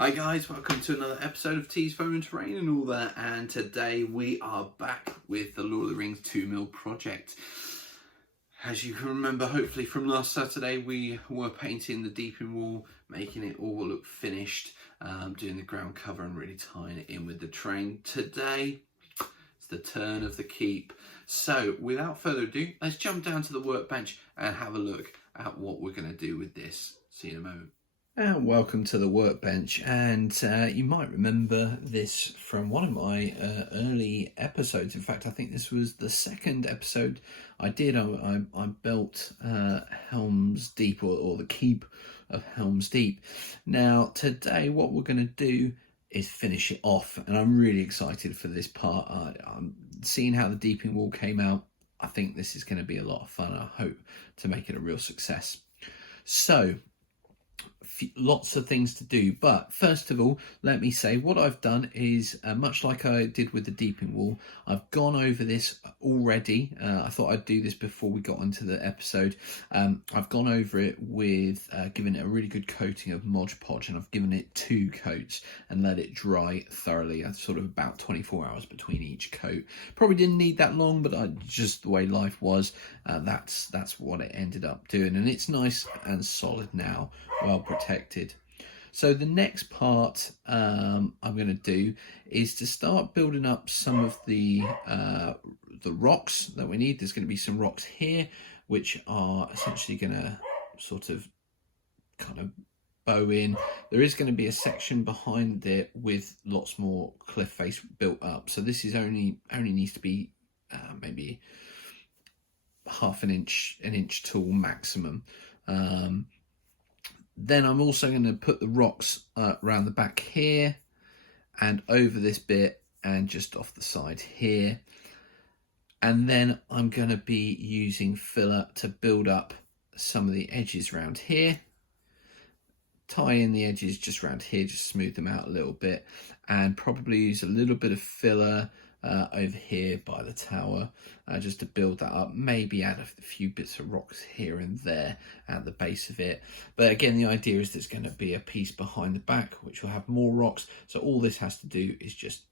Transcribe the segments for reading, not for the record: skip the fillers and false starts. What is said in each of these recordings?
Hi guys, welcome to another episode of Tees, Foam and Terrain and all that, and today we are back with the Lord of the Rings 2mm project. As you can remember hopefully from last Saturday, we were painting the deeping wall, making it all look finished, doing the ground cover and really tying it in with the terrain. Today it's the turn of the keep. So without further ado, let's jump down to the workbench and have a look at what we're going to do with this. See you in a moment. And welcome to the workbench, and you might remember this from one of my early episodes. In fact, I think this was the second episode I did. I built Helm's Deep, or the keep of Helm's Deep. Now today what we're going to do is finish it off, and I'm really excited for this part. I'm seeing how the deeping wall came out. I think this is going to be a lot of fun. I hope to make it a real success. So lots of things to do, but first of all, let me say what I've done is much like I did with the deeping wall. I've gone over this already. I thought I'd do this before we got into the episode. I've gone over it with giving it a really good coating of Mod Podge, and I've given it 2 coats and let it dry thoroughly. Sort of about 24 hours between each coat. Probably didn't need that long, but just the way life was, that's what it ended up doing, and it's nice and solid now, well protected. So the next part I'm going to do is to start building up some of the rocks that we need. There's going to be some rocks here which are essentially going to sort of kind of bow in. There is going to be a section behind it with lots more cliff face built up, so this is only needs to be maybe half an inch tall maximum. Then I'm also going to put the rocks around the back here and over this bit and just off the side here. And then I'm going to be using filler to build up some of the edges around here. Tie in the edges just around here, just smooth them out a little bit, and probably use a little bit of filler over here by the tower just to build that up. Maybe add a few bits of rocks here and there at the base of it, but again the idea is there's going to be a piece behind the back which will have more rocks, so all this has to do is just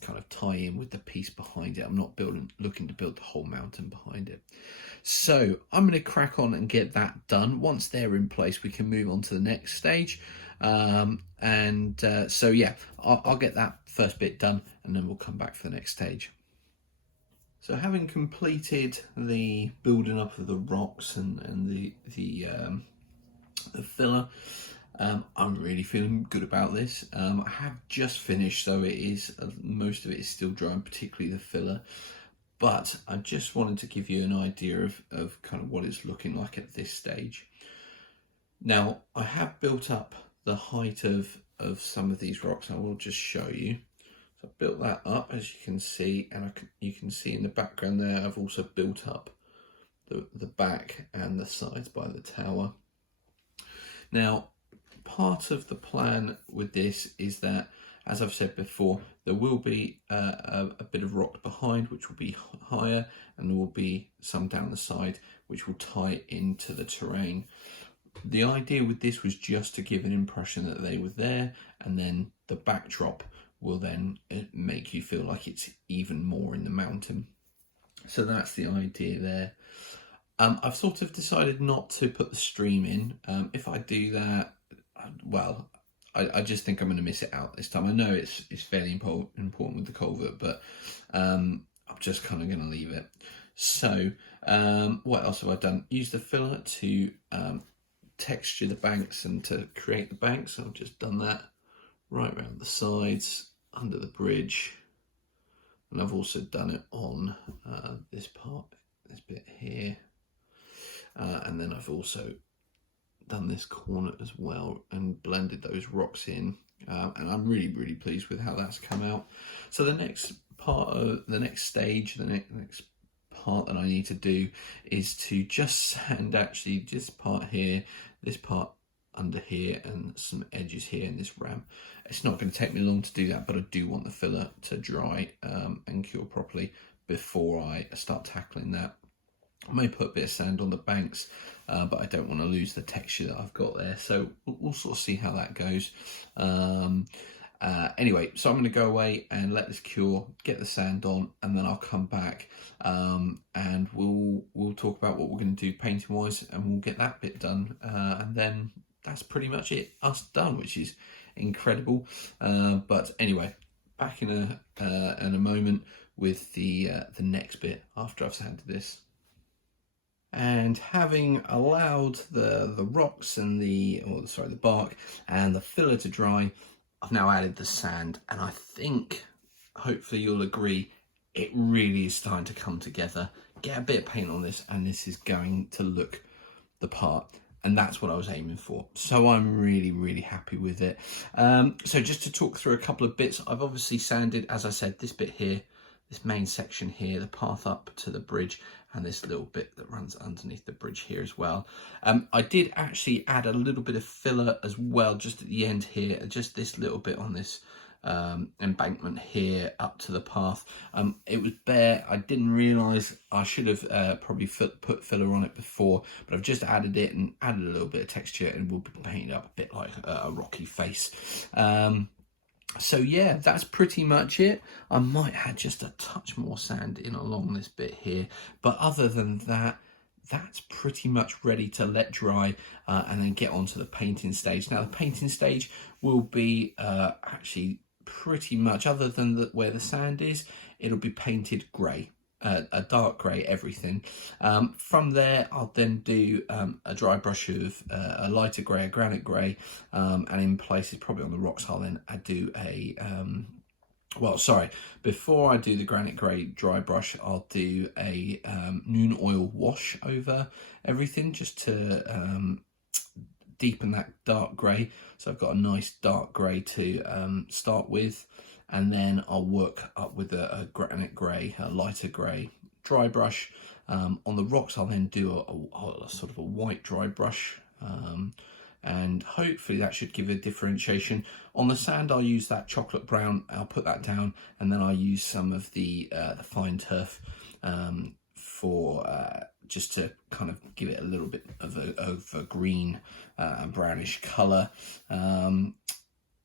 kind of tie in with the piece behind it. I'm not looking to build the whole mountain behind it. So I'm going to crack on and get that done. Once they're in place we can move on to the next stage. So yeah, I'll get that first bit done and then we'll come back for the next stage. So having completed the building up of the rocks and the filler, I'm really feeling good about this. I have just finished, so it is most of it is still drying, particularly the filler. But I just wanted to give you an idea of kind of what it's looking like at this stage. Now I have built up the height of some of these rocks. I will just show you. So I've built that up, as you can see, and you can see in the background there I've also built up the back and the sides by the tower. Now part of the plan with this is that, as I've said before, there will be a bit of rock behind which will be higher, and there will be some down the side which will tie into the terrain. The idea with this was just to give an impression that they were there, and then the backdrop will then make you feel like it's even more in the mountain. So that's the idea there. I've sort of decided not to put the stream in. If I do that, well, I just think I'm going to miss it out this time. I know it's fairly important with the culvert, but I'm just kind of going to leave it. So what else have I done? Use the filler to texture the banks and to create the banks. So I've just done that right around the sides, under the bridge, and I've also done it on this part, this bit here, and then I've also done this corner as well and blended those rocks in, and I'm really pleased with how that's come out. So the next part of the next stage, the next part that I need to do is to just sand actually this part here, this part under here, and some edges here in this ramp. It's not going to take me long to do that, but I do want the filler to dry and cure properly before I start tackling that. I may put a bit of sand on the banks, but I don't want to lose the texture that I've got there. So we'll sort of see how that goes. Anyway, so I'm going to go away and let this cure, get the sand on, and then I'll come back and we'll talk about what we're going to do painting wise, and we'll get that bit done, and then that's pretty much it, us done, which is incredible. But anyway, back in a moment with the next bit after I've sanded this. And having allowed the rocks and the bark and the filler to dry, I've now added the sand, and I think hopefully you'll agree it really is starting to come together. Get a bit of paint on this and this is going to look the part, and that's what I was aiming for. So I'm really happy with it. So just to talk through a couple of bits, I've obviously sanded, as I said, this bit here, this main section here, the path up to the bridge, and this little bit that runs underneath the bridge here as well. I did actually add a little bit of filler as well, just at the end here, just this little bit on this embankment here up to the path. It was bare. I didn't realise I should have probably put filler on it before, but I've just added it and added a little bit of texture, and we'll be painting up a bit like a rocky face. So yeah, that's pretty much it. I might add just a touch more sand in along this bit here, but other than that, that's pretty much ready to let dry and then get onto the painting stage. Now the painting stage will be actually pretty much, other than where the sand is, it'll be painted grey. A dark grey everything. From there I'll then do a dry brush of a lighter grey, a granite grey, and in places probably on the rocks I'll then do a before I do the granite grey dry brush, I'll do a noon oil wash over everything just to deepen that dark grey. So I've got a nice dark grey to start with, and then I'll work up with a granite grey, a lighter grey dry brush. On the rocks I'll then do a sort of a white dry brush, and hopefully that should give a differentiation. On the sand I'll use that chocolate brown, I'll put that down, and then I'll use some of the fine turf for just to kind of give it a little bit of a green brownish colour.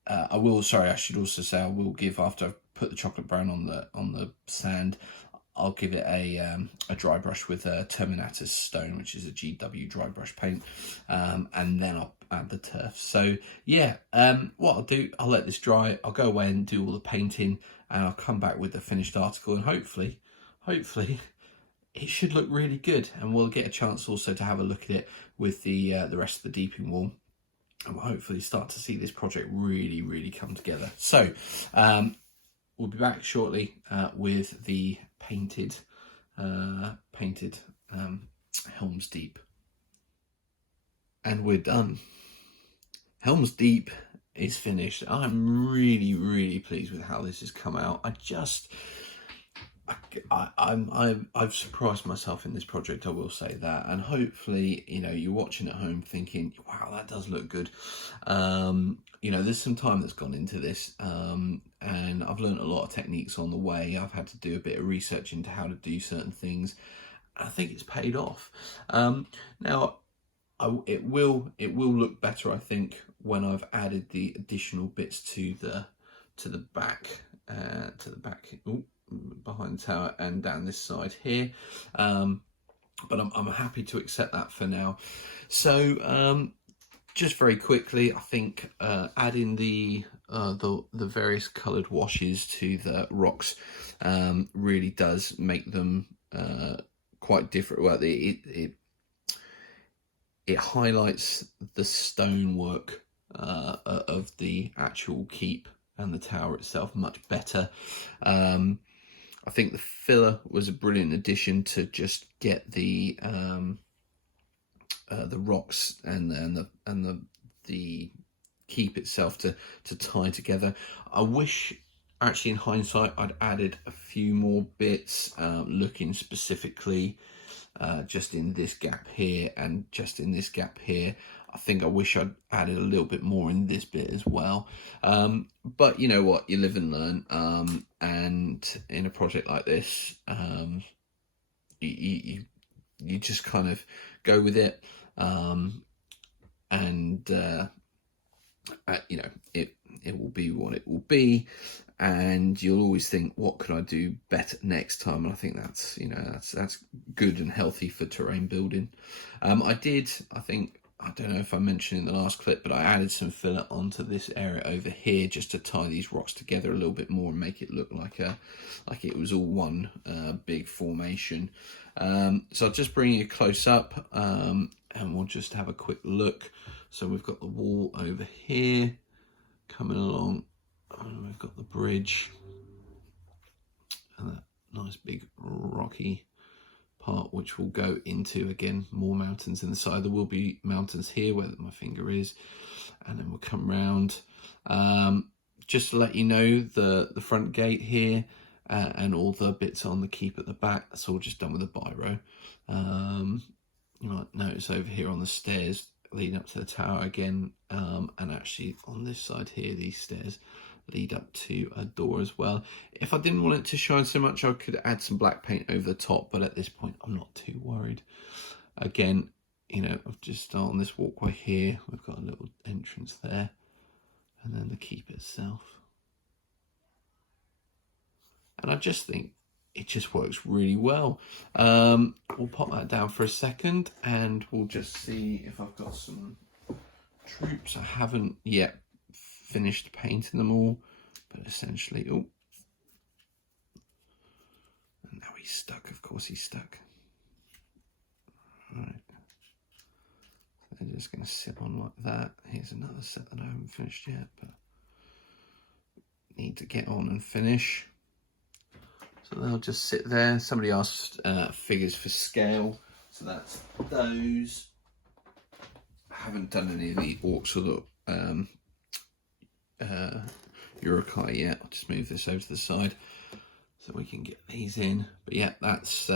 I should also say I will give, after I've put the chocolate brown on the sand, I'll give it a dry brush with a Terminatus stone, which is a GW dry brush paint, and then I'll add the turf. So yeah, what I'll do, I'll let this dry, I'll go away and do all the painting, and I'll come back with the finished article, and hopefully it should look really good, and we'll get a chance also to have a look at it with the rest of the deeping wall, and we'll hopefully start to see this project really come together. So we'll be back shortly with the painted Helm's Deep, and we're done. Helm's Deep is finished. I'm really pleased with how this has come out. I've surprised myself in this project, I will say that, and hopefully, you know, you're watching at home thinking, wow, that does look good. You know, there's some time that's gone into this, and I've learned a lot of techniques on the way. I've had to do a bit of research into how to do certain things. I think it's paid off. Now, it will look better, I think, when I've added the additional bits to the back, behind the tower and down this side here. But I'm happy to accept that for now. So just very quickly, I think adding the various coloured washes to the rocks really does make them quite different. Well, it highlights the stonework of the actual keep and the tower itself much better. I think the filler was a brilliant addition to just get the rocks and the keep itself to tie together. I wish, actually, in hindsight, I'd added a few more bits, looking specifically just in this gap here and just in this gap here. I think I wish I'd added a little bit more in this bit as well. But you know what, you live and learn. And in a project like this, you you just kind of go with it, and you know, it will be what it will be, and you'll always think, what could I do better next time? And I think that's, you know, that's good and healthy for terrain building. I don't know if I mentioned in the last clip, but I added some fillet onto this area over here just to tie these rocks together a little bit more and make it look like it was all one big formation. So I'll just bring you close up, and we'll just have a quick look. So we've got the wall over here coming along, and we've got the bridge and that nice big rocky part which will go into, again, more mountains in the side. There will be mountains here where my finger is, and then we'll come round. Just to let you know, the front gate here and all the bits on the keep at the back, that's all just done with a biro. You might notice over here on the stairs leading up to the tower again, and actually on this side here, these stairs lead up to a door as well. If I didn't want it to shine so much, I could add some black paint over the top, but at this point I'm not too worried. Again, you know, I've just on this walkway here, we've got a little entrance there, and then the keep itself. And I just think it just works really well. We'll pop that down for a second, and we'll just see if I've got some troops. I haven't yet finished painting them all, but essentially, oh, and now he's stuck. Of course he's stuck. Right, so they're just going to sit on like that. Here's another set that I haven't finished yet, but need to get on and finish. So they'll just sit there. Somebody asked figures for scale, so that's those. I haven't done any of the orcs or the Urukai yet. I'll just move this over to the side so we can get these in. But yeah, that's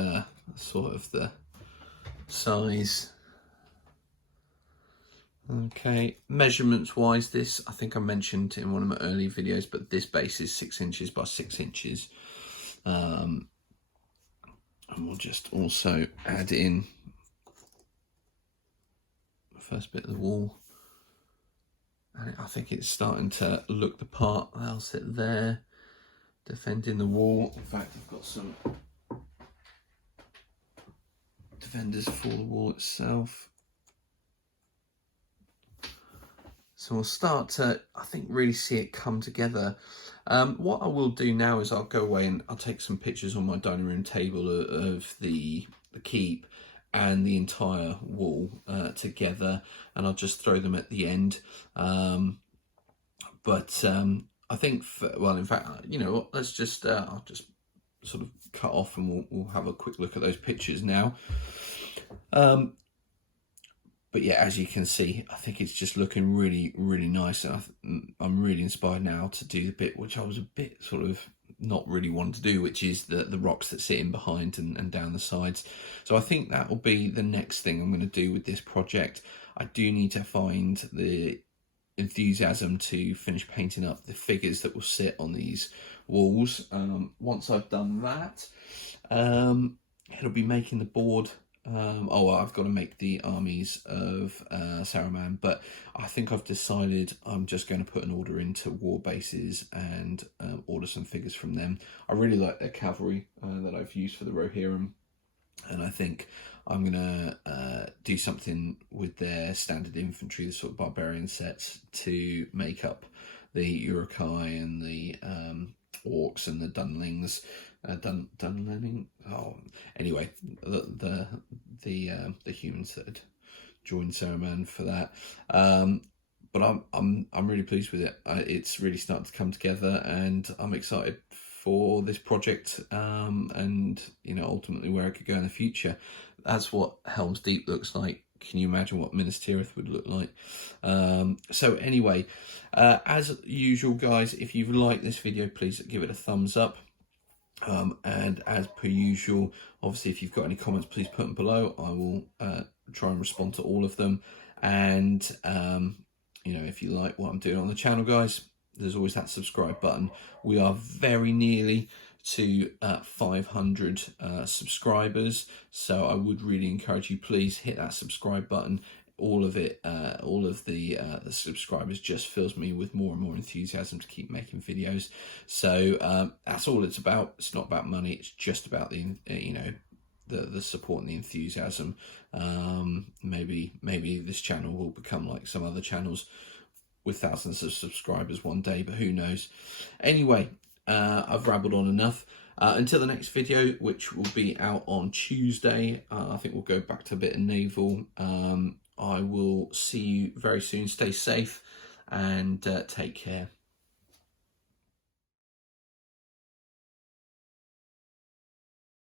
sort of the size. Okay, measurements wise, this I think I mentioned in one of my early videos, but this base is 6 inches by 6 inches. And we'll just also add in the first bit of the wall. And I think it's starting to look the part. I'll sit there, defending the wall. In fact, I've got some defenders for the wall itself. So we'll start to, I think, really see it come together. What I will do now is I'll go away and I'll take some pictures on my dining room table of the keep and the entire wall together, and I'll just throw them at the end. I think, in fact, you know what, let's just, I'll just sort of cut off and we'll have a quick look at those pictures now. But yeah, as you can see, I think it's just looking really, really nice. And I'm really inspired now to do the bit which I was a bit sort of not really wanting to do, which is the rocks that sit in behind and down the sides. So I think that will be the next thing I'm going to do with this project. I do need to find the enthusiasm to finish painting up the figures that will sit on these walls. Once I've done that, it'll be making the board. I've got to make the armies of Saruman, but I think I've decided I'm just going to put an order into war bases and order some figures from them. I really like their cavalry that I've used for the Rohirrim, and I think I'm going to do something with their standard infantry, the sort of barbarian sets, to make up the Urukai and the orcs and the Dunlings. Dunlening. Oh, anyway, the humans that had joined Saruman for that. But I'm really pleased with it. It's really starting to come together, and I'm excited for this project. And you know, ultimately where it could go in the future. That's what Helm's Deep looks like. Can you imagine what Minas Tirith would look like? So anyway, as usual, guys, if you've liked this video, please give it a thumbs up. And as per usual, obviously, if you've got any comments, please put them below. I will try and respond to all of them. And you know, if you like what I'm doing on the channel, guys, there's always that subscribe button. We are very nearly to 500 subscribers. So I would really encourage you, please hit that subscribe button. All of it, all of the subscribers just fills me with more and more enthusiasm to keep making videos. So that's all it's about. It's not about money. It's just about the the support and the enthusiasm. Maybe this channel will become like some other channels with thousands of subscribers one day, but who knows. Anyway, I've rabbled on enough. Until the next video, which will be out on Tuesday, I think we'll go back to a bit of naval. I will see you very soon. Stay safe and take care.